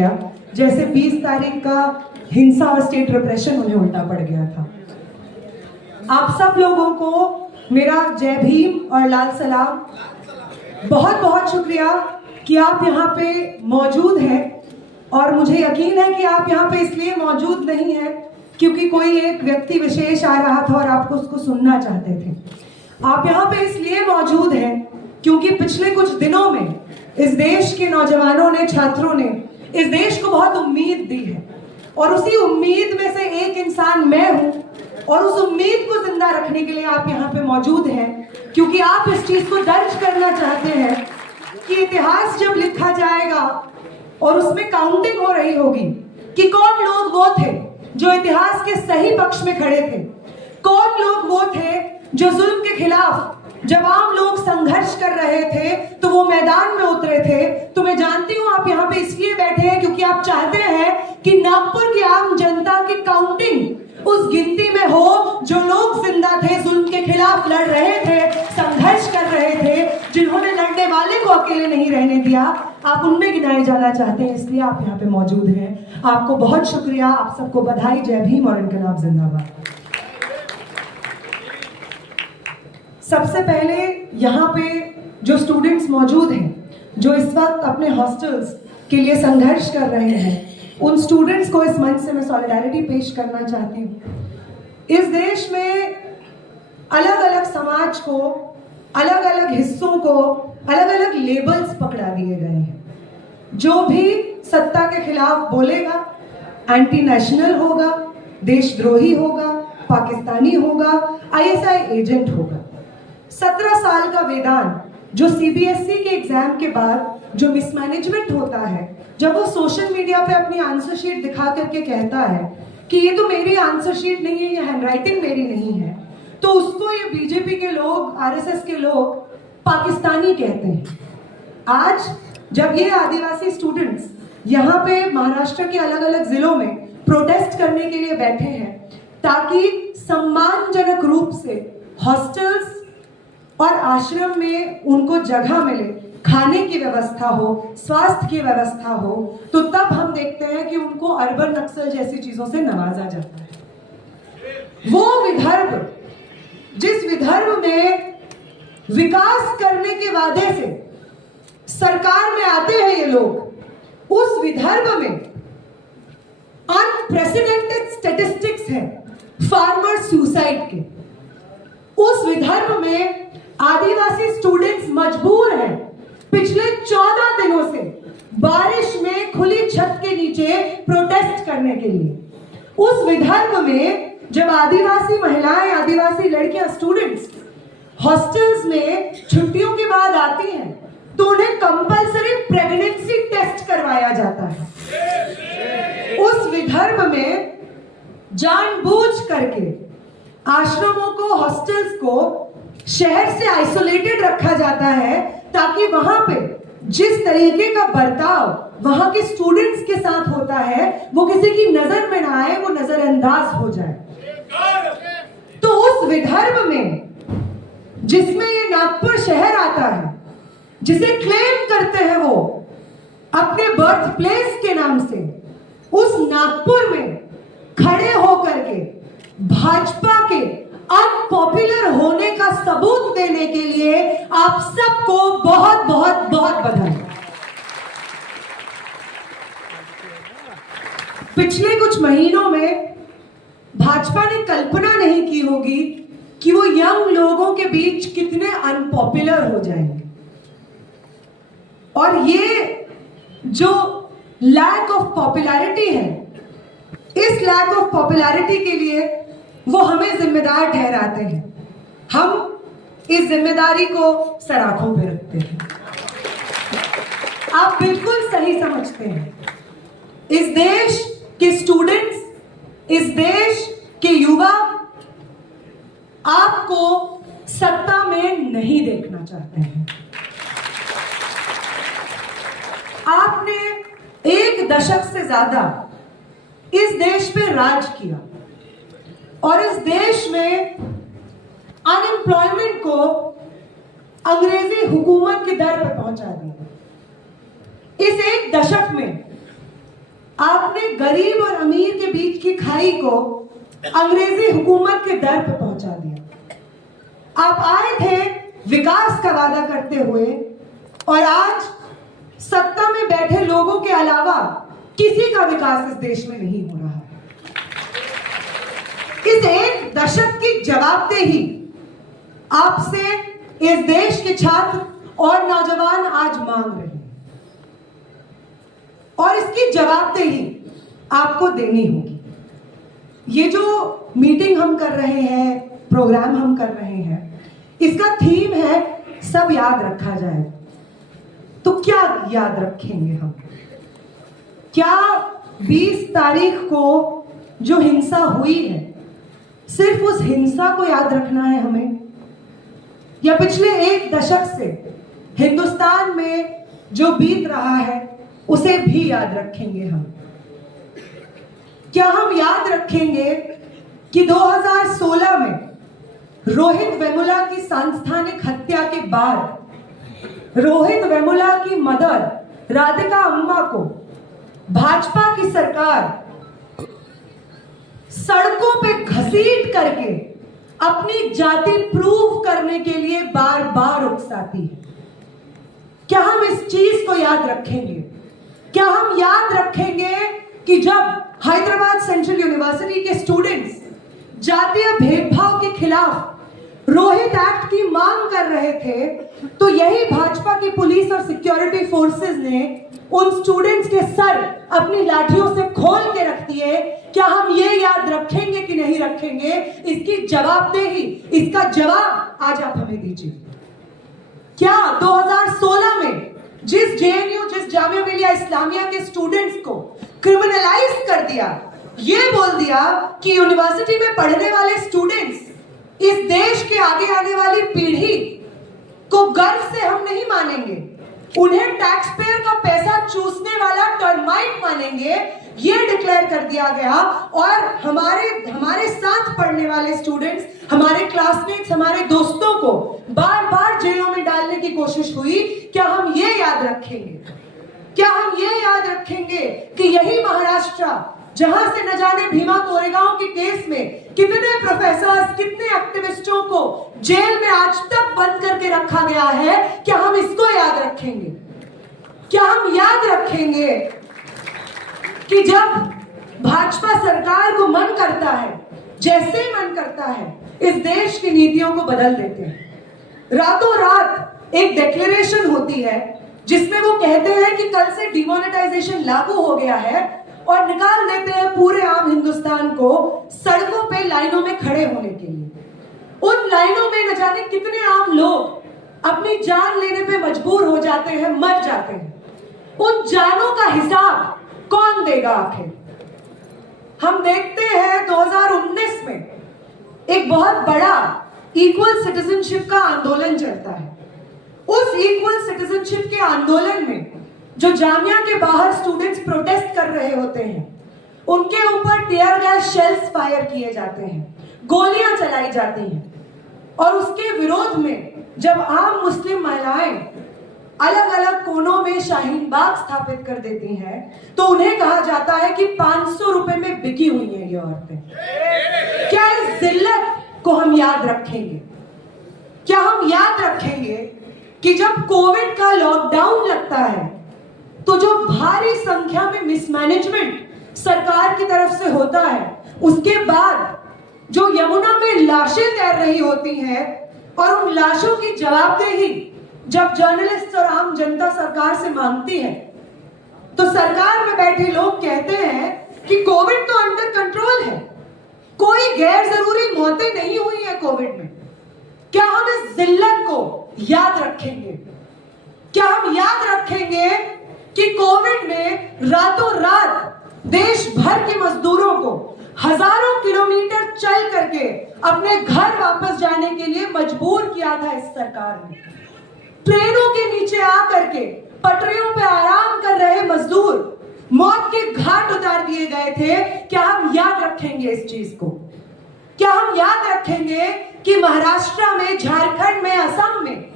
गया, जैसे 20 तारीख का हिंसा और स्टेट रिप्रेशन उन्हें उल्टा पड़ गया था। आप सब लोगों को मेरा जय भीम और लाल सलाम। बहुत बहुत शुक्रिया कि आप यहाँ पे मौजूद हैं, और मुझे यकीन है कि आप यहाँ पे इसलिए मौजूद नहीं हैं क्योंकि कोई एक व्यक्ति विशेष आ रहा था और आपको उसको सुनना चाहते थे। आप यहाँ पे इसलिए मौजूद हैं क्योंकि पिछले कुछ दिनों में इस देश के नौजवानों ने, छात्रों ने इस देश को बहुत उम्मीद दी है, और उसी उम्मीद में से एक इंसान मैं हूँ, और उस उम्मीद को जिंदा रखने के लिए आप यहाँ पे मौजूद हैं क्योंकि आप इस चीज को दर्ज करना चाहते हैं कि इतिहास जब लिखा जाएगा और उसमें काउंटिंग हो रही होगी कि कौन लोग वो थे जो इतिहास के सही पक्ष में खड़े थे, कौन लोग वो थे जो जुल्म के खिलाफ जब आम लोग संघर्ष कर रहे थे तो वो मैदान में उतरे थे। तो मैं जानती हूँ आप यहाँ पे इसलिए बैठे हैं क्योंकि आप चाहते हैं कि नागपुर की आम जनता की काउंटिंग उस गिनती में हो जो लोग जिंदा थे, जुल्म के खिलाफ लड़ रहे थे, संघर्ष कर रहे थे, जिन्होंने लड़ने वाले को अकेले नहीं रहने दिया। आप उनमें गिनाए जाना चाहते हैं, इसलिए आप यहाँ पे मौजूद हैं। आपको बहुत शुक्रिया, आप सबको बधाई। जय भीम और इनकलाब जिंदाबाद। सबसे पहले यहाँ पे जो स्टूडेंट्स मौजूद हैं, जो इस वक्त अपने हॉस्टल्स के लिए संघर्ष कर रहे हैं, उन स्टूडेंट्स को इस मंच से मैं सॉलिडारिटी पेश करना चाहती हूँ। इस देश में अलग अलग समाज को, अलग अलग हिस्सों को अलग अलग लेबल्स पकड़ा दिए गए हैं। जो भी सत्ता के खिलाफ बोलेगा एंटी नेशनल होगा, देशद्रोही होगा, पाकिस्तानी होगा, आईएसआई एजेंट होगा। 17 साल का वेदांत जो सीबीएसई के एग्जाम के बाद जो मिसमैनेजमेंट होता है, जब वो सोशल मीडिया पे अपनी आंसर शीट दिखा करके कहता है कि ये तो मेरी आंसर शीट नहीं है, ये हैंडराइटिंग मेरी नहीं है, तो उसको ये बीजेपी के लोग, आरएसएस के लोग पाकिस्तानी कहते हैं। आज जब ये आदिवासी स्टूडेंट्स यहाँ पे महाराष्ट्र के अलग अलग जिलों में प्रोटेस्ट करने के लिए बैठे हैं ताकि सम्मानजनक रूप से हॉस्टल्स और आश्रम में उनको जगह मिले, खाने की व्यवस्था हो, स्वास्थ्य की व्यवस्था हो, तो तब हम देखते हैं कि उनको अर्बन नक्सल जैसी चीजों से नवाजा जाता है। वो विदर्भ, जिस विदर्भ में विकास करने के वादे से सरकार में आते हैं ये लोग, उस विदर्भ में अनप्रेसिडेंटेड स्टैटिस्टिक्स है फार्मर सुसाइड के। उस विदर्भ में आदिवासी स्टूडेंट्स मजबूर हैं पिछले 14 दिनों से बारिश में खुली छत के नीचे प्रोटेस्ट करने के लिए। उस विदर्भ में जब आदिवासी महिलाएं, आदिवासी लड़कियां, स्टूडेंट्स हॉस्टल्स में छुट्टियों के बाद आती हैं तो उन्हें कंपलसरी प्रेगनेंसी टेस्ट करवाया जाता है। उस विदर्भ में जानबूझ करके आश्रमों को, हॉस्टल्स को शहर से आइसोलेटेड रखा जाता है ताकि वहां पे जिस तरीके का बर्ताव वहां के स्टूडेंट्स के साथ होता है वो किसी की नजर में ना आए, वो नजरअंदाज हो जाए। तो उस विदर्भ में जिसमें ये नागपुर शहर आता है, जिसे क्लेम करते हैं वो अपने बर्थ प्लेस के नाम से, उस नागपुर में खड़े होकर के भाजपा के अनपॉपुलर होने का सबूत देने के लिए आप सबको बहुत बहुत बहुत बधाई। पिछले कुछ महीनों में भाजपा ने कल्पना नहीं की होगी कि वो यंग लोगों के बीच कितने अनपॉपुलर हो जाएंगे, और ये जो लैक ऑफ पॉपुलैरिटी है, इस लैक ऑफ पॉपुलैरिटी के लिए वो हमें जिम्मेदार ठहराते हैं। हम इस जिम्मेदारी को सर आंखों पे रखते हैं। आप बिल्कुल सही समझते हैं। इस देश के स्टूडेंट्स, इस देश के युवा आपको सत्ता में नहीं देखना चाहते हैं। आपने 1 दशक से ज्यादा इस देश पे राज किया और इस देश में अनएम्प्लॉयमेंट को अंग्रेजी हुकूमत की दर पर पहुंचा दिया। इस 1 दशक में आपने गरीब और अमीर के बीच की खाई को अंग्रेजी हुकूमत के दर पर पहुंचा दिया। आप आए थे विकास का वादा करते हुए और आज सत्ता में बैठे लोगों के अलावा किसी का विकास इस देश में नहीं हो रहा है। इस एक दशक की जवाबदेही आपसे इस देश के छात्र और नौजवान आज मांग रहे हैं और इसकी जवाबदेही आपको देनी होगी। ये जो मीटिंग हम कर रहे हैं, प्रोग्राम हम कर रहे हैं, इसका थीम है सब याद रखा जाए। तो क्या याद रखेंगे हम? क्या 20 तारीख को जो हिंसा हुई है सिर्फ उस हिंसा को याद रखना है हमें, या पिछले एक दशक से हिंदुस्तान में जो बीत रहा है उसे भी याद रखेंगे हम? क्या हम याद रखेंगे कि 2016 में रोहित वेमुला की सांस्थानिक हत्या के बाद रोहित वेमुला की मदर राधिका अम्मा को भाजपा की सरकार सड़कों पे घसीट करके अपनी जाति प्रूव करने के लिए बार बार उकसाती है? क्या हम इस चीज को याद रखेंगे? क्या हम याद रखेंगे कि जब हैदराबाद सेंट्रल यूनिवर्सिटी के स्टूडेंट्स जातीय भेदभाव के खिलाफ रोहित एक्ट की मांग कर रहे थे तो यही भाजपा की पुलिस और सिक्योरिटी फोर्सेस ने उन स्टूडेंट्स के सर अपनी लाठियों से खोल के रख दिए? क्या हम ये याद रखेंगे कि नहीं रखेंगे? इसकी जवाबदेही, इसका जवाब आज आप हमें दीजिए। क्या 2016 में जिस जेएनयू, जिस जामिया मिलिया इस्लामिया के स्टूडेंट्स को क्रिमिनलाइज कर दिया, ये बोल दिया कि यूनिवर्सिटी में पढ़ने वाले स्टूडेंट्स इस देश के आगे आने वाली पीढ़ी को गर्व से हम नहीं मानेंगे, उन्हें टैक्स पेयर का पैसा चूसने वाला टर्माइट मानेंगे, ये डिक्लेयर कर दिया गया। और हमारे साथ पढ़ने वाले स्टूडेंट्स, हमारे क्लासमेट्स, हमारे दोस्तों को बार बार जेलों में डालने की कोशिश हुई। क्या हम ये याद रखेंगे? क्या हम ये याद रखेंगे कि यही महाराष्ट्र जहां से न जाने भीमा कोरेगांव के केस में कितने प्रोफेसर्स, कितने एक्टिविस्टों को जेल में आज तक बंद करके रखा गया है, क्या हम इसको याद रखेंगे? क्या हम याद रखेंगे कि जब भाजपा सरकार को मन करता है, जैसे ही मन करता है, इस देश की नीतियों को बदल देते हैं? रातों रात एक डिक्लेरेशन होती है जिसमें वो कहते हैं कि कल से डिमोनेटाइजेशन लागू हो गया है और निकाल देते हैं पूरे आम हिंदुस्तान को सड़कों पे लाइनों में खड़े होने के लिए। उन लाइनों में न जाने कितने आम लोग अपनी जान लेने पे मजबूर हो जाते हैं, मर जाते हैं। उन जानों का हिसाब कौन देगा आखिर? हम देखते हैं 2019 में एक बहुत बड़ा इक्वल सिटीजनशिप का आंदोलन चलता है। उस इक्वल सिटीजनशिप के आंदोलन में जो जामिया के बाहर स्टूडेंट्स प्रोटेस्ट कर रहे होते हैं, उनके ऊपर टीयर गैस शेल्स फायर किए जाते हैं, गोलियां चलाई जाती हैं। और उसके विरोध में जब आम मुस्लिम महिलाएं अलग अलग कोनों में शाहीन बाग स्थापित कर देती हैं तो उन्हें कहा जाता है कि 500 रुपए में बिकी हुई है ये औरतें। क्या इस जिल्लत को हम याद रखेंगे? क्या हम याद रखेंगे कि जब कोविड का लॉकडाउन लगता है तो जो भारी संख्या में मिसमैनेजमेंट सरकार की तरफ से होता है, उसके बाद जो यमुना में लाशें तैर रही होती हैं और उन लाशों की जवाबदेही जब जर्नलिस्ट और आम जनता सरकार से मांगती है तो सरकार में बैठे लोग कहते हैं कि कोविड तो अंडर कंट्रोल है, कोई गैर जरूरी मौतें नहीं हुई है कोविड में। क्या हम इस जिल्लत को याद रखेंगे? क्या हम याद रखेंगे कि कोविड में रातों रात देश भर के मजदूरों को हजारों किलोमीटर चल करके अपने घर वापस जाने के लिए मजबूर किया था इस सरकार ने? ट्रेनों के नीचे आकर के पटरियों पे आराम कर रहे मजदूर मौत के घाट उतार दिए गए थे। क्या हम याद रखेंगे इस चीज को? क्या हम याद रखेंगे कि महाराष्ट्र में, झारखंड में, असम में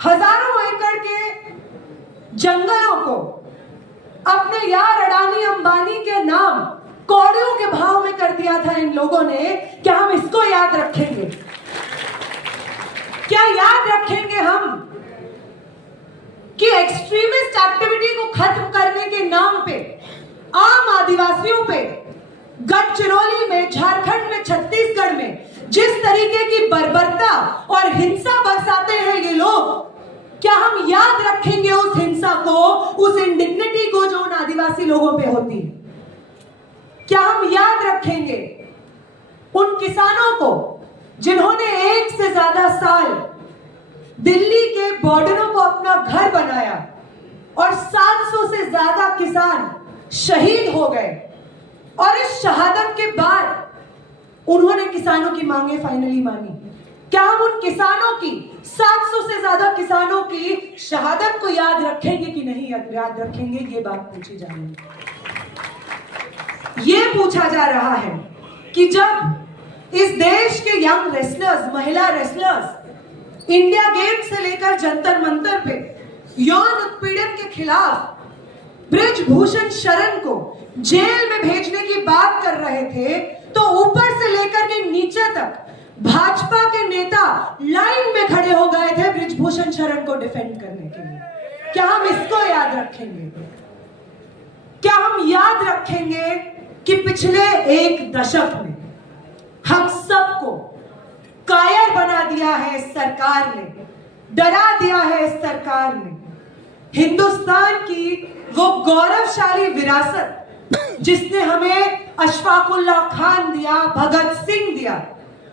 हजारों एकड़ के जंगलों को अपने यार अडानी अंबानी के नाम कौड़ियों के भाव में कर दिया था इन लोगों ने। क्या हम इसको याद रखेंगे? क्या याद रखेंगे हम कि एक्सट्रीमिस्ट एक्टिविटी को खत्म करने के नाम पे आम आदिवासियों पे गढ़चिरौली में, झारखंड में, छत्तीसगढ़ में जिस तरीके की बर्बरता और हिंसा बरसाते हैं ये लोग, क्या हम याद रखेंगे उस हिंसा को, उस इंडिग्निटी को जो उन आदिवासी लोगों पे होती है? क्या हम याद रखेंगे उन किसानों को जिन्होंने 1 से ज्यादा साल दिल्ली के बॉर्डरों को अपना घर बनाया और 700 से ज्यादा किसान शहीद हो गए, और इस शहादत के बाद उन्होंने किसानों की मांगे फाइनली मानी? क्या हम उन किसानों की, 700 से ज्यादा किसानों की शहादत को याद रखेंगे कि नहीं याद रखेंगे? ये बात पूछी जा रही है। ये पूछा जा रहा है कि जब इस देश के यंग रेसलर्स, महिला रेसलर्स इंडिया गेट से लेकर जंतर मंतर पे यौन उत्पीड़न के खिलाफ बृजभूषण शरण को जेल में भेजने की बात कर रहे थे, तो ऊपर से लेकर के नीचे तक भाजपा के नेता लाइन में खड़े हो गए थे बृजभूषण शरण को डिफेंड करने के लिए। क्या हम इसको याद रखेंगे? क्या हम याद रखेंगे कि पिछले 1 दशक में हम सबको कायर बना दिया है इस सरकार ने, डरा दिया है इस सरकार ने। हिंदुस्तान की वो गौरवशाली विरासत जिसने हमें अशफाकुल्लाह खान दिया, भगत सिंह दिया,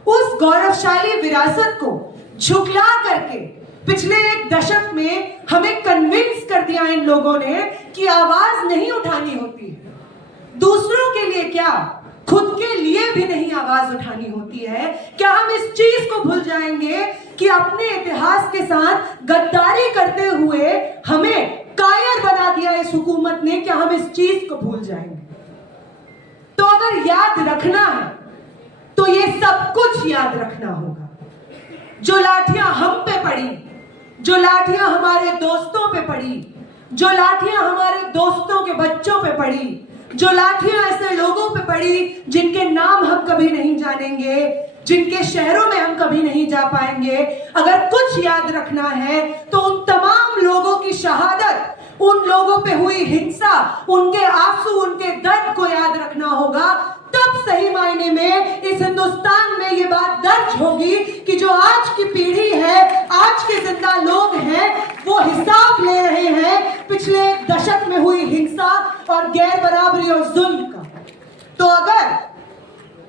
उस गौरवशाली विरासत को झुकला करके पिछले 1 दशक में हमें कन्विंस कर दिया इन लोगों ने कि आवाज नहीं उठानी होती है। दूसरों के लिए क्या, खुद के लिए भी नहीं आवाज उठानी होती है। क्या हम इस चीज को भूल जाएंगे कि अपने इतिहास के साथ गद्दारी करते हुए हमें कायर बना दिया इस हुकूमत ने? क्या हम इस चीज को भूल जाएंगे? तो अगर याद रखना है तो ये सब कुछ याद रखना होगा। जो लाठियां हम पे पड़ी, जो लाठियां हमारे दोस्तों पे पड़ी, जो लाठियां हमारे दोस्तों के बच्चों पे पड़ी, जो लाठियां ऐसे लोगों पे पड़ी जिनके नाम हम कभी नहीं जानेंगे, जिनके शहरों में हम कभी नहीं जा पाएंगे, अगर कुछ याद रखना है तो उन तमाम लोगों की शहादत, उन लोगों पे हुई हिंसा, उनके आंसू, उनके दर्द को याद रखना होगा। तब सही मायने में इस हिंदुस्तान में ये बात दर्ज होगी कि जो आज की पीढ़ी है, आज के जिंदा लोग हैं, वो हिसाब ले रहे हैं पिछले 1 दशक में हुई हिंसा और गैर बराबरी और जुल्म का। तो अगर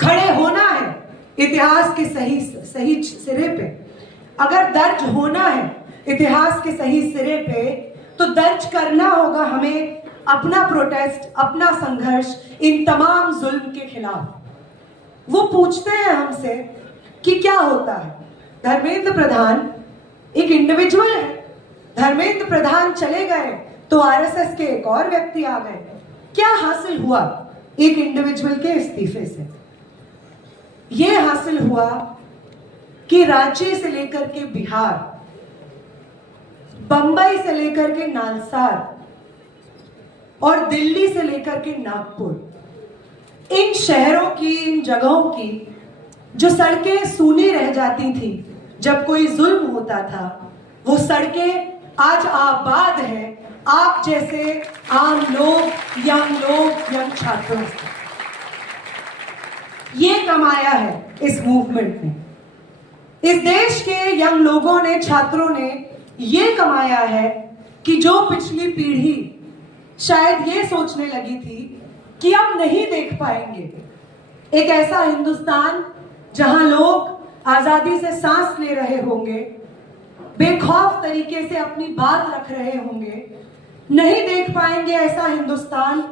खड़े होना है इतिहास के सही सिरे पे, अगर दर्ज होना है इतिहास के सही सिरे पे, तो दर्ज करना होगा हमें अपना प्रोटेस्ट, अपना संघर्ष इन तमाम जुल्म के खिलाफ। वो पूछते हैं हमसे कि क्या होता है? धर्मेंद्र प्रधान एक इंडिविजुअल है, धर्मेंद्र प्रधान चले गए तो आरएसएस के एक और व्यक्ति आ गए। क्या हासिल हुआ एक इंडिविजुअल के इस्तीफे से? ये हासिल हुआ कि रांची से लेकर के बिहार, बंबई से लेकर के नालसार और दिल्ली से लेकर के नागपुर, इन शहरों की, इन जगहों की जो सड़कें सूनी रह जाती थी जब कोई जुल्म होता था, वो सड़कें आज आबाद हैं आप जैसे आम लोग, यंग छात्रों से। ये कमाया है इस मूवमेंट ने, इस देश के यंग लोगों ने, छात्रों ने ये कमाया है कि जो पिछली पीढ़ी शायद ये सोचने लगी थी कि हम नहीं देख पाएंगे एक ऐसा हिंदुस्तान जहां लोग आजादी से सांस ले रहे होंगे, बेखौफ तरीके से अपनी बात रख रहे होंगे, नहीं देख पाएंगे ऐसा हिंदुस्तान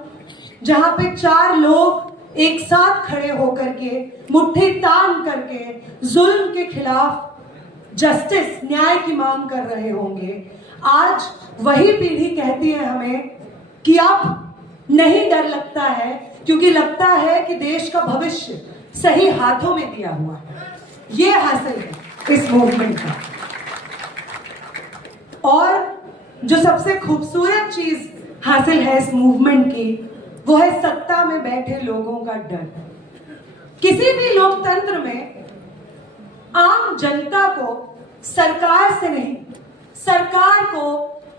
जहां पे 4 लोग एक साथ खड़े होकर के, मुट्ठी तान करके जुल्म के खिलाफ जस्टिस, न्याय की मांग कर रहे होंगे। आज वही पीढ़ी कहती है हमें कि अब नहीं डर लगता है, क्योंकि लगता है कि देश का भविष्य सही हाथों में दिया हुआ है। ये हासिल है इस मूवमेंट का। और जो सबसे खूबसूरत चीज हासिल है इस मूवमेंट की, वो है सत्ता में बैठे लोगों का डर। किसी भी लोकतंत्र में आम जनता को सरकार से नहीं, सरकार को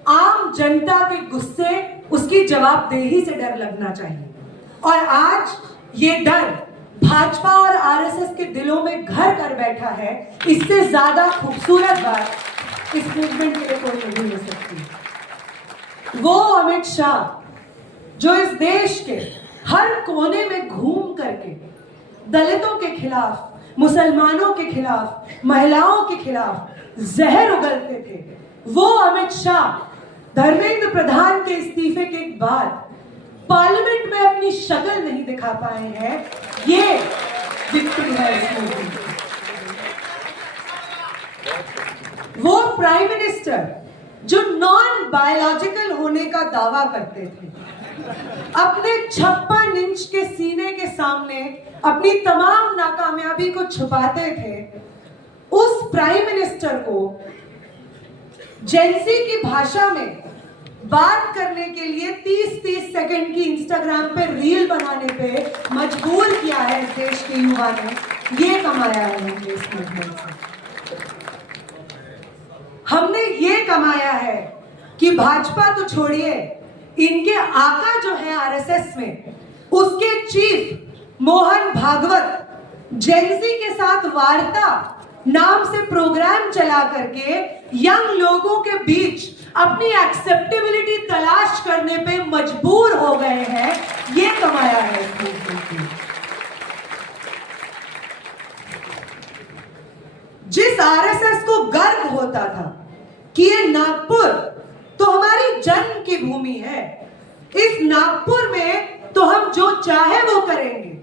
आम जनता के गुस्से, उसकी जवाबदेही से डर लगना चाहिए। और आज ये डर भाजपा और आरएसएस के दिलों में घर कर बैठा है। इससे ज्यादा खूबसूरत बात इस मूवमेंट के लिए कोई नहीं हो सकती। वो अमित शाह जो इस देश के हर कोने में घूम करके दलितों के खिलाफ, मुसलमानों के खिलाफ, महिलाओं के खिलाफ जहर उगलते थे, वो अमित शाह धर्मेंद्र प्रधान के इस्तीफे के बाद पार्लियामेंट में अपनी शक्ल नहीं दिखा पाए हैं। ये विक्ट्री है इस मूवमेंट की। वो प्राइम मिनिस्टर जो नॉन बायोलॉजिकल होने का दावा करते थे, अपने 56 इंच के सीने के सामने अपनी तमाम नाकामयाबी को छुपाते थे, उस प्राइम मिनिस्टर को जेंसी की भाषा में बात करने के लिए 30-30 सेकंड की इंस्टाग्राम पे रील बनाने पे मजबूर किया है इस देश के युवा ने। ये कमाया है हमने इस मूवमेंट से। हमने ये कमाया है कि भाजपा तो छोड़िए, इनके आका जो है आरएसएस में, उसके चीफ मोहन भागवत जेंसी के साथ वार्ता नाम से प्रोग्राम चला करके यंग लोगों के बीच अपनी एक्सेप्टेबिलिटी तलाश करने पे मजबूर हो गए हैं। ये कमाया है इस मूवमेंट ने। जिस आरएसएस को गर्व होता था कि ये नागपुर तो हमारी जन्म की भूमि है, इस नागपुर में तो हम जो चाहे वो करेंगे,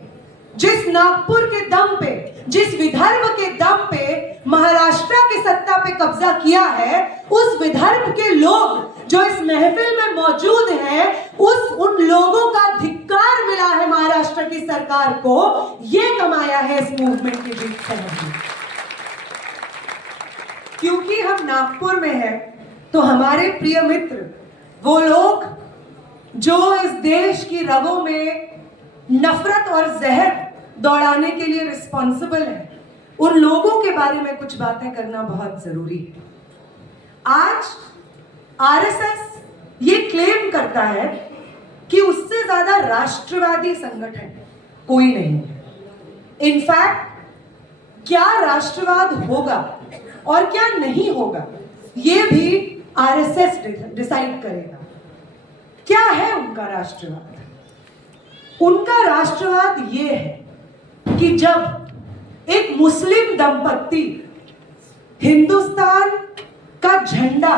जिस नागपुर के दम पे, जिस विदर्भ के दम पे महाराष्ट्र की सत्ता पे कब्जा किया है, उस विदर्भ के लोग जो इस महफिल में मौजूद हैं, उन लोगों का धिक्कार मिला है महाराष्ट्र की सरकार को। ये कमाया है इस मूवमेंट के बीच से। क्योंकि हम नागपुर में हैं, तो हमारे प्रिय मित्र, वो लोग जो इस देश की रगों में नफरत और जहर दौड़ाने के लिए रिस्पॉन्सिबल है, उन लोगों के बारे में कुछ बातें करना बहुत जरूरी है। आज आरएसएस ये क्लेम करता है कि उससे ज्यादा राष्ट्रवादी संगठन कोई नहीं है। इनफैक्ट क्या राष्ट्रवाद होगा और क्या नहीं होगा, ये भी आरएसएस डिसाइड करेगा। क्या है उनका राष्ट्रवाद? उनका राष्ट्रवाद ये है कि जब एक मुस्लिम दंपत्ति हिंदुस्तान का झंडा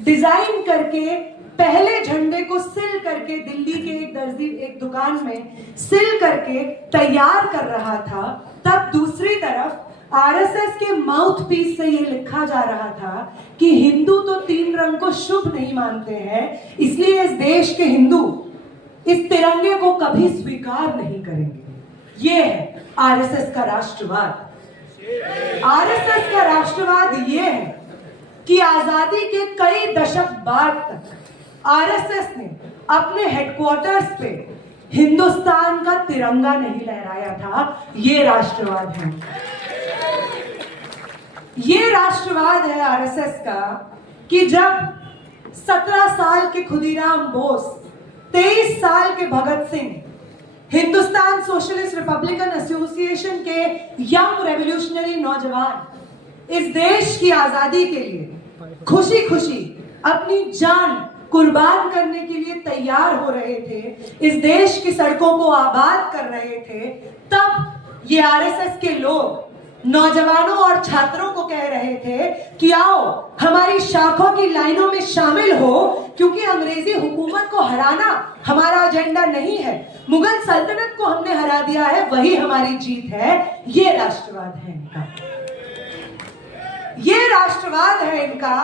डिजाइन करके, पहले झंडे को सिल करके दिल्ली के एक दर्जी एक दुकान में सिल करके तैयार कर रहा था, तब दूसरी तरफ आरएसएस के माउथ पीस से ये लिखा जा रहा था कि हिंदू तो 3 रंग को शुभ नहीं मानते हैं, इसलिए इस देश के हिंदू इस तिरंगे को कभी स्वीकार नहीं करेंगे। ये है आरएसएस का राष्ट्रवाद। आरएसएस का राष्ट्रवाद ये है कि आजादी के कई दशक बाद तक आरएसएस ने अपने हेडक्वार्टर्स पे हिंदुस्तान का तिरंगा नहीं लहराया था। ये राष्ट्रवाद है। ये राष्ट्रवाद है आरएसएस का कि जब 17 साल के खुदीराम बोस, 23 साल के Bhagat Singh Hindustan Socialist Republican Association के यंग रेवोल्यूशनरी नौजवान इस देश की आजादी के लिए खुशी खुशी अपनी जान कुर्बान करने के लिए तैयार हो रहे थे, इस देश की सड़कों को आबाद कर रहे थे, तब ये आरएसएस के लोग नौजवानों और छात्रों को कह रहे थे कि आओ हमारी शाखों की लाइनों में शामिल हो, क्योंकि अंग्रेजी हुकूमत को हराना हमारा एजेंडा नहीं है, मुगल सल्तनत को हमने हरा दिया है, वही हमारी जीत है। ये राष्ट्रवाद है इनका। ये राष्ट्रवाद है इनका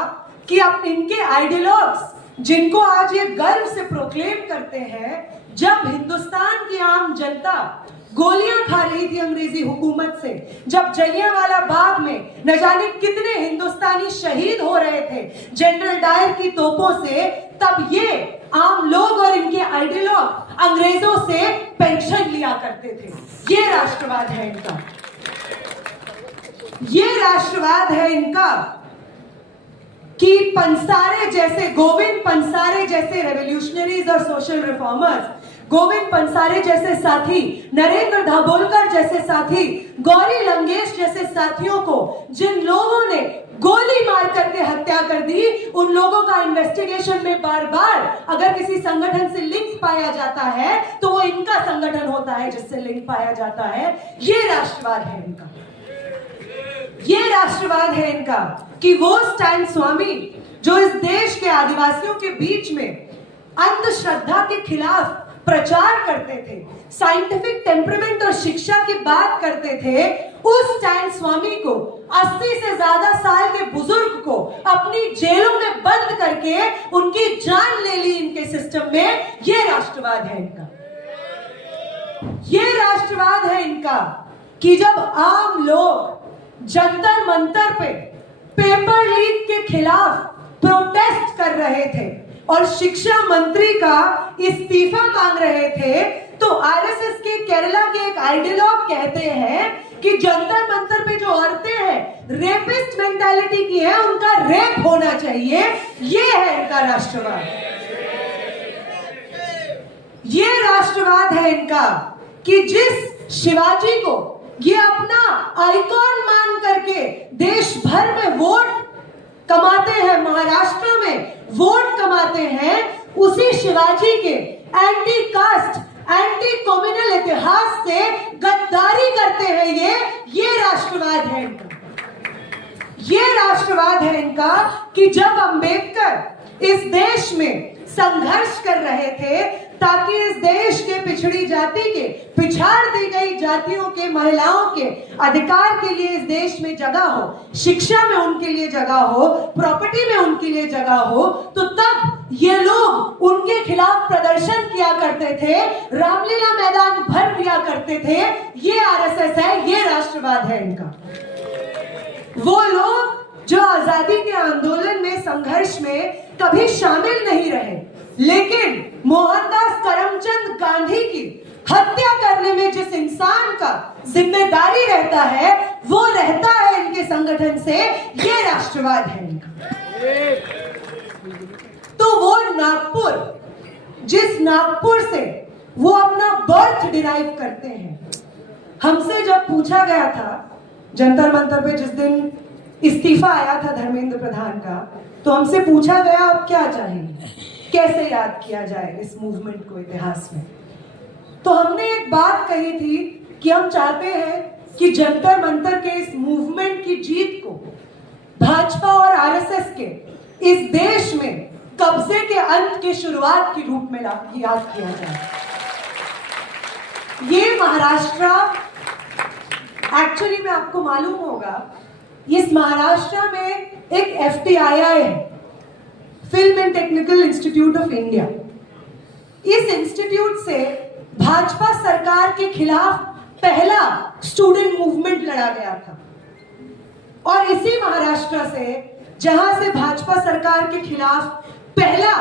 कि अब इनके आइडियोलॉग्स जिनको आज ये गर्व से प्रोक्लेम करते हैं, जब हिंदुस्तान की आम जनता गोलियां खा रही थी अंग्रेजी हुकूमत से, जब जलियांवाला बाग में न जाने कितने हिंदुस्तानी शहीद हो रहे थे जनरल डायर की तोपों से, तब ये आम लोग और इनके आइडियोलॉग अंग्रेजों से पेंशन लिया करते थे। ये राष्ट्रवाद है इनका, ये राष्ट्रवाद है इनका कि पंसारे जैसे, गोविंद पंसारे जैसे रेवोल्यूशनरीज और सोशल रिफॉर्मर्स, गोविंद पंसारे जैसे साथी, नरेंद्र दाभोलकर जैसे साथी, गौरी लंकेश जैसे साथियों को जिन लोगों ने गोली मार करके हत्या कर दी, उन लोगों का इन्वेस्टिगेशन में बार बार अगर किसी संगठन से लिंक पाया जाता है तो वो इनका संगठन होता है जिससे लिंक पाया जाता है। ये राष्ट्रवाद है इनका, ये राष्ट्रवाद है इनका कि वो स्टैन स्वामी जो इस देश के आदिवासियों के बीच में अंधश्रद्धा के खिलाफ प्रचार करते थे, साइंटिफिक टेम्परामेंट और शिक्षा की बात करते थे, उस स्टैन स्वामी को 80 से ज्यादा साल के बुजुर्ग को अपनी जेलों में बंद करके उनकी जान ले ली इनके सिस्टम में। ये राष्ट्रवाद है इनका, ये राष्ट्रवाद है इनका कि जब आम लोग जंतर मंतर पे पेपर लीक के खिलाफ प्रोटेस्ट कर रहे थे और शिक्षा मंत्री का इस्तीफा मांग रहे थे, तो आरएसएस के केरला के एक आइडियोलॉग कहते हैं कि जंतर मंतर पे जो औरतें हैं रेपिस्ट मेंटालिटी की है, उनका रेप होना चाहिए। ये है इनका राष्ट्रवाद, ये राष्ट्रवाद है इनका कि जिस शिवाजी को ये अपना आइकॉन मान करके देश भर में वोट कमाते हैं, महाराष्ट्र में वोट कमाते हैं, उसी शिवाजी के एंटी कास्ट, एंटी कम्युनल इतिहास से गद्दारी करते हैं। ये राष्ट्रवाद है इनका, ये राष्ट्रवाद है इनका कि जब अंबेडकर इस देश में संघर्ष कर रहे थे ताकि इस देश के पिछड़ी जाति के, पिछाड़ दी गई जातियों के, महिलाओं के अधिकार के लिए इस देश में जगह हो, शिक्षा में उनके लिए जगह हो, प्रॉपर्टी में उनके लिए जगह हो, तो तब ये लोग उनके खिलाफ प्रदर्शन किया करते थे, रामलीला मैदान भर दिया करते थे। ये आरएसएस है, ये राष्ट्रवाद है इनका। वो लोग जो आजादी के आंदोलन में, संघर्ष में कभी शामिल नहीं रहे, लेकिन मोहनदास करमचंद गांधी की हत्या करने में जिस इंसान का जिम्मेदारी रहता है, वो रहता है इनके संगठन से। ये राष्ट्रवाद है इनका। तो वो नागपुर, जिस नागपुर से वो अपना बर्थ डिराइव करते हैं, हमसे जब पूछा गया था जंतर मंतर पे जिस दिन इस्तीफा आया था धर्मेंद्र प्रधान का, तो हमसे पूछा गया आप क्या चाहेंगे, कैसे याद किया जाए इस मूवमेंट को इतिहास में। तो हमने एक बात कही थी कि हम चाहते हैं कि जंतर मंतर के इस मूवमेंट की जीत को भाजपा और आरएसएस के इस देश में कब्जे के अंत की शुरुआत के रूप में याद किया जाए। ये महाराष्ट्र, एक्चुअली में आपको मालूम होगा, इस महाराष्ट्र में एक FTII है, film and technical institute of India. इस इंस्टीट्यूट से भाजपा सरकार के खिलाफ पहला स्टूडेंट मूवमेंट लड़ा गया था, और इसी महाराष्ट्र से, जहां से भाजपा सरकार के खिलाफ पहला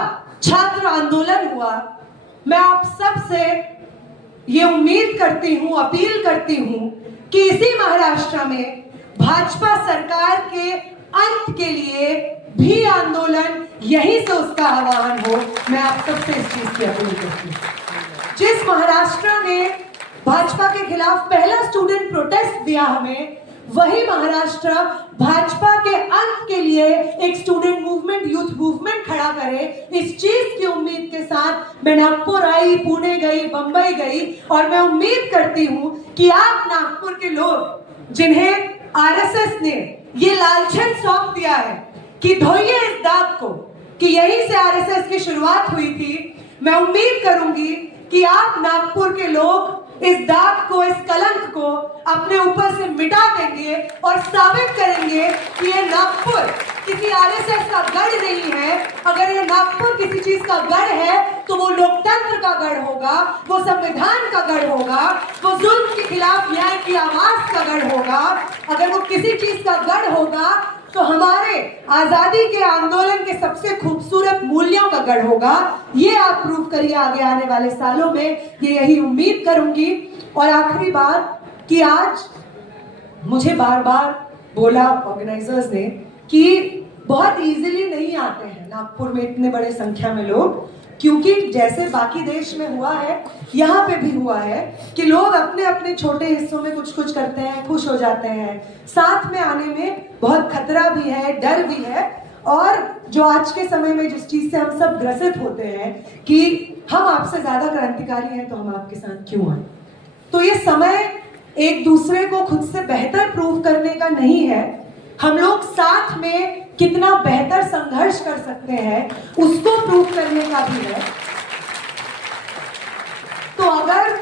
छात्र आंदोलन हुआ, मैं आप सब से ये उम्मीद करती हूं, अपील करती हूं कि इसी महाराष्ट्र में भाजपा सरकार के अंत के लिए भी आंदोलन यहीं से उसका आह्वान हो। मैं आप सबसे इस चीज की अपील करती हूँ। जिस महाराष्ट्र ने भाजपा के खिलाफ पहला स्टूडेंट प्रोटेस्ट दिया हमें, वही महाराष्ट्र भाजपा के अंत के लिए एक स्टूडेंट मूवमेंट, यूथ मूवमेंट खड़ा करे। इस चीज की उम्मीद के साथ मैं नागपुर आई, पुणे गई, बंबई गई, और मैं उम्मीद करती हूँ कि आप नागपुर के लोग जिन्हें आरएसएस ने ये लालछन सौंप दिया है कि धोइए इस दाग को, कि यहीं से आरएसएस की शुरुआत हुई थी, मैं उम्मीद करूंगी कि आप नागपुर के लोग इस दाग को, इस कलंक को अपने ऊपर से मिटा देंगे और साबित करेंगे कि ये नागपुर किसी आरएसएस का गढ़ नहीं है। अगर ये नागपुर किसी चीज का गढ़ है तो वो लोकतंत्र का गढ़ होगा, वो संविधान का गढ़ होगा, वो जुल्म के खिलाफ न्याय की आवाज का गढ़ होगा। अगर वो किसी चीज का गढ़ होगा तो हमारे आजादी के आंदोलन के सबसे खूबसूरत मूल्यों का पकड़ होगा। ये आप प्रूव करिए आगे आने वाले सालों में, ये यही उम्मीद करूंगी। और आखिरी बात कि आज मुझे बार बार बोला ऑर्गेनाइजर्स ने कि बहुत इजीली नहीं आते हैं नागपुर में इतने बड़े संख्या में लोग, क्योंकि जैसे बाकी देश में हुआ है यहाँ पे भी हुआ है कि लोग अपने अपने छोटे हिस्सों में कुछ कुछ करते हैं, खुश हो जाते हैं। साथ में आने में बहुत खतरा भी है, डर भी है, और जो आज के समय में जिस चीज से हम सब ग्रसित होते हैं कि हम आपसे ज्यादा क्रांतिकारी हैं तो हम आपके साथ क्यों आए। तो ये समय एक दूसरे को खुद से बेहतर प्रूव करने का नहीं है, हम लोग साथ में कितना बेहतर संघर्ष कर सकते हैं उसको प्रूव करने का भी है। तो अगर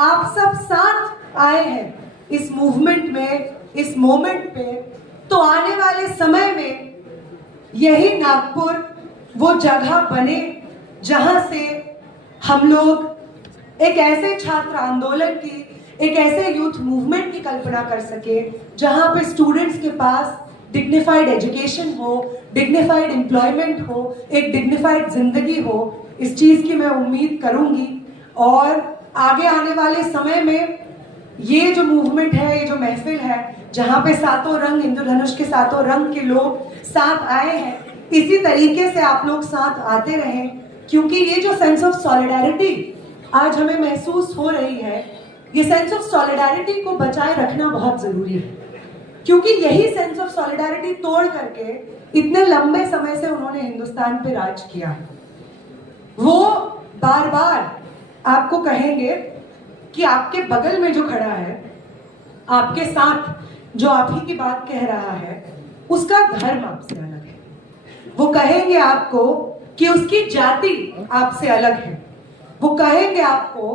आप सब साथ आए हैं इस मूवमेंट में, इस मोमेंट पे, तो आने वाले समय में यही नागपुर वो जगह बने जहां से हम लोग एक ऐसे छात्र आंदोलन की, एक ऐसे यूथ मूवमेंट की कल्पना कर सके जहां पे स्टूडेंट्स के पास डिग्निफाइड एजुकेशन हो, डिग्निफाइड एम्प्लॉयमेंट हो, एक डिग्निफाइड जिंदगी हो। इस चीज की मैं उम्मीद करूंगी और आगे आने वाले समय में ये जो मूवमेंट है, ये जो महफिल है, जहां पे सातों रंग, इंद्रधनुष के सातों रंग के लोग साथ आए हैं, इसी तरीके से आप लोग साथ आते रहें, क्योंकि ये जो सेंस ऑफ सॉलिडारिटी आज हमें महसूस हो रही है, ये सेंस ऑफ सॉलिडारिटी को बचाए रखना बहुत जरूरी है, क्योंकि यही सेंस ऑफ सॉलिडारिटी तोड़ करके इतने लंबे समय से उन्होंने हिंदुस्तान पे राज किया है। वो बार बार आपको कहेंगे कि आपके बगल में जो खड़ा है, आपके साथ जो आप ही की बात कह रहा है, उसका धर्म आपसे अलग है। वो कहेंगे आपको कि उसकी जाति आपसे अलग है। वो कहेंगे आपको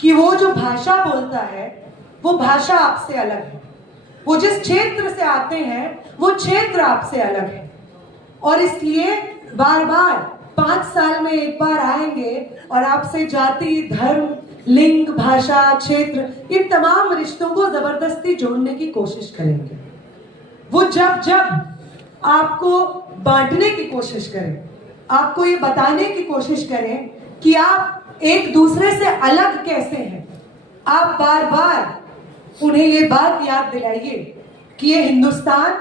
कि वो जो भाषा बोलता है वो भाषा आपसे अलग है। वो जिस क्षेत्र से आते हैं वो क्षेत्र आपसे अलग है। और इसलिए बार बार 5 साल में एक बार आएंगे और आपसे जाति, धर्म, लिंग, भाषा, क्षेत्र, इन तमाम रिश्तों को जबरदस्ती जोड़ने की कोशिश करेंगे। वो जब जब आपको बांटने की कोशिश करें, आपको ये बताने की कोशिश करें कि आप एक दूसरे से अलग कैसे हैं, आप बार बार उन्हें ये बात याद दिलाइए कि ये हिंदुस्तान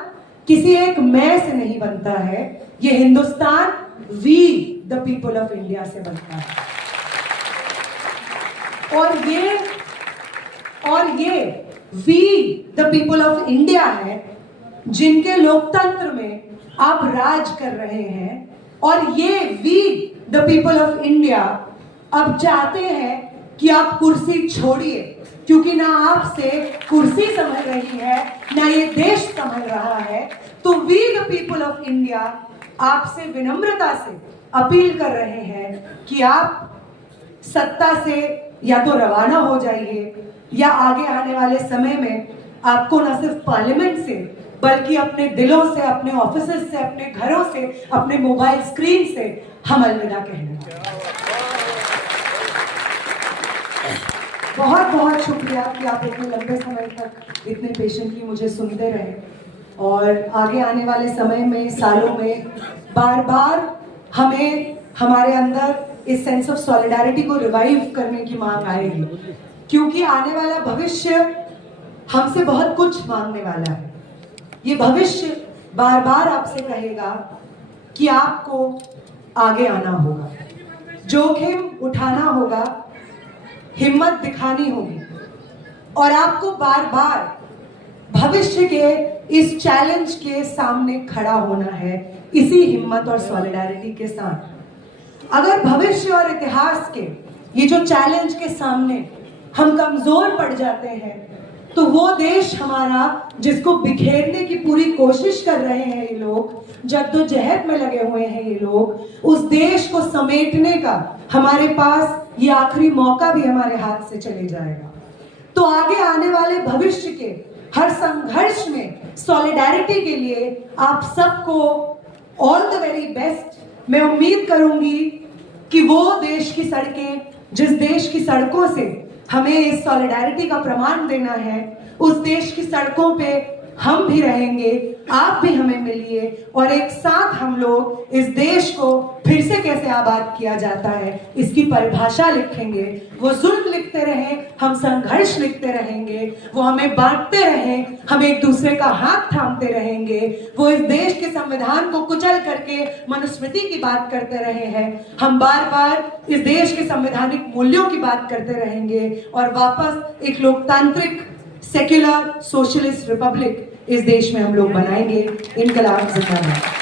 किसी एक मैं से नहीं बनता है, ये Hindustan we the people of India से बनता है। और ये we the people of India है जिनके लोकतंत्र में आप राज कर रहे हैं। और ये we the people of India अब चाहते हैं कि आप कुर्सी छोड़िए, क्योंकि ना आपसे कुर्सी संभल रही है, ना ये देश संभल रहा है। तो we the people of India आपसे विनम्रता से अपील कर रहे हैं कि आप सत्ता से या तो रवाना हो जाइए, या आगे आने वाले समय में आपको न सिर्फ पार्लियामेंट से बल्कि अपने दिलों से, अपने ऑफिसेज से, अपने घरों से, अपने मोबाइल स्क्रीन से हम अलविदा कहना। बहुत बहुत शुक्रिया कि आप इतने लंबे समय तक इतने पेशेंटली मुझे सुनते रहे। और आगे आने वाले समय में, सालों में बार बार हमें हमारे अंदर इस सेंस ऑफ सॉलिडारिटी को रिवाइव करने की मांग आएगी, क्योंकि आने वाला भविष्य हमसे बहुत कुछ मांगने वाला है। ये भविष्य बार बार आपसे कहेगा कि आपको आगे आना होगा, जोखिम उठाना होगा, हिम्मत दिखानी होगी, और आपको बार बार भविष्य के इस चैलेंज के सामने खड़ा होना है, इसी हिम्मत और सॉलिडारिटी के साथ। अगर भविष्य और इतिहास के ये जो चैलेंज के सामने हम कमजोर पड़ जाते हैं, तो वो देश हमारा जिसको बिखेरने की पूरी कोशिश कर रहे हैं ये लोग, जद्दोजहद में लगे हुए हैं ये लोग, उस देश को समेटने का हमारे पास ये आखिरी मौका भी हमारे हाथ से चले जाएगा। तो आगे आने वाले भविष्य के हर संघर्ष में सॉलिडारिटी के लिए आप सबको ऑल द वेरी बेस्ट। मैं उम्मीद करूंगी कि वो देश की सड़कें, जिस देश की सड़कों से हमें इस सॉलिडारिटी का प्रमाण देना है, उस देश की सड़कों पे हम भी रहेंगे, आप भी हमें मिलिए, और एक साथ हम लोग इस देश को फिर से कैसे आबाद किया जाता है इसकी परिभाषा लिखेंगे। वो जुल्म लिखते रहें, हम संघर्ष लिखते रहेंगे। वो हमें बांटते रहें, हम एक दूसरे का हाथ थामते रहेंगे। वो इस देश के संविधान को कुचल करके मनुस्मृति की बात करते रहे हैं, हम बार बार इस देश के संवैधानिक मूल्यों की बात करते रहेंगे और वापस एक लोकतांत्रिक सेक्युलर सोशलिस्ट रिपब्लिक इस देश में हम लोग बनाएंगे। इनकलाब जिंदाबाद।